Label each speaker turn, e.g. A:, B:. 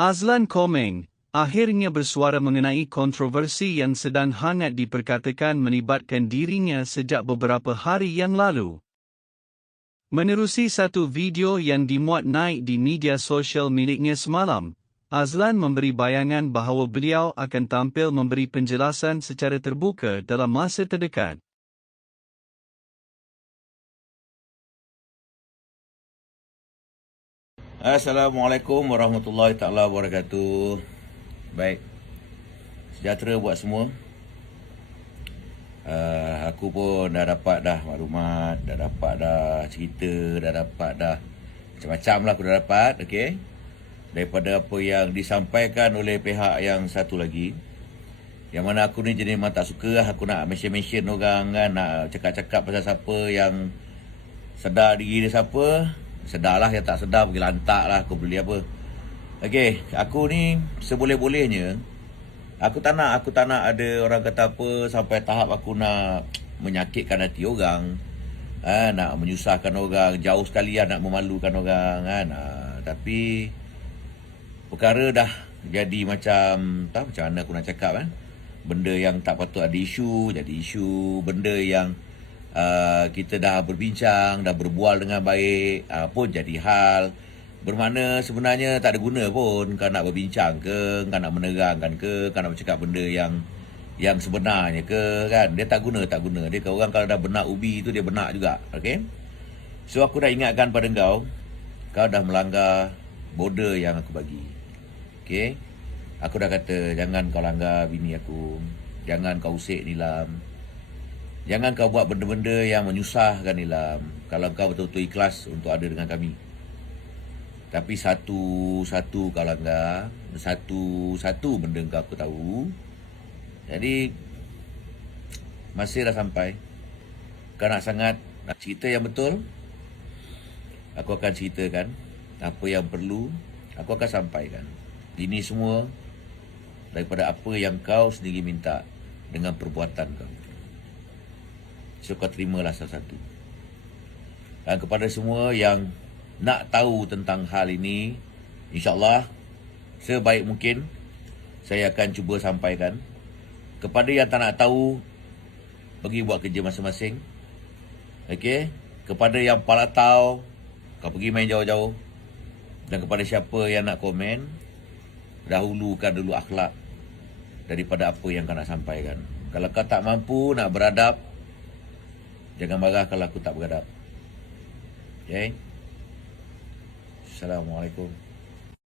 A: Azlan Komeng, akhirnya bersuara mengenai kontroversi yang sedang hangat diperkatakan melibatkan dirinya sejak beberapa hari yang lalu. Menerusi satu video yang dimuat naik di media sosial miliknya semalam, Azlan memberi bayangan bahawa beliau akan tampil memberi penjelasan secara terbuka dalam masa terdekat.
B: Assalamualaikum warahmatullahi taala wabarakatuh. Baik. Sejahtera buat semua. Uh, aku pun dah dapat dah maklumat, dah dapat dah cerita, dah dapat dah macam-macam lah aku dah dapat, okey. Daripada apa yang disampaikan oleh pihak yang satu lagi. Yang mana aku ni jenis memang tak suka lah aku nak mention-mention orang kan, nak cakap-cakap pasal siapa yang sedar diri dia siapa, Sedar lah yang tak sedar pergi lantak lah aku beli apa. Okey, aku ni seboleh-bolehnya aku tak nak aku tak nak ada orang kata apa sampai tahap aku nak menyakitkan hati orang. Ha, nak menyusahkan orang, jauh sekali lah nak memalukan orang kan. Ha, tapi perkara dah jadi macam tak macam mana aku nak cakap kan. Benda yang tak patut ada isu jadi isu, benda yang uh, kita dah berbincang, dah berbual dengan baik, uh, pun jadi hal. Bermakna sebenarnya tak ada guna pun kau nak berbincang ke, kau nak menerangkan ke, kau nak bercakap benda yang yang sebenarnya ke kan. Dia tak guna, tak guna. Dia orang kalau dah benak ubi tu dia benak juga. Okay? So aku dah ingatkan pada kau, kau dah melanggar border yang aku bagi. Okay? Aku dah kata jangan kau langgar bini aku. Jangan kau usik nilam. Jangan kau buat benda-benda yang menyusahkan Nilam. Kalau kau betul-betul ikhlas untuk ada dengan kami. Tapi satu-satu kalau enggak, satu-satu benda kau aku tahu. Jadi, masih dah sampai. Kau nak sangat nak cerita yang betul, aku akan ceritakan apa yang perlu, aku akan sampaikan. Ini semua daripada apa yang kau sendiri minta dengan perbuatan kau. So kau terimalah salah satu Dan kepada semua yang Nak tahu tentang hal ini InsyaAllah Sebaik mungkin Saya akan cuba sampaikan. Kepada yang tak nak tahu Pergi buat kerja masing-masing. Okey? Kepada yang pala tahu Kau pergi main jauh-jauh. Dan kepada siapa yang nak komen Dahulukan dulu akhlak Daripada apa yang kau nak sampaikan. Kalau kau tak mampu nak beradab Jangan marah kalau aku tak beradab. Okay? Assalamualaikum.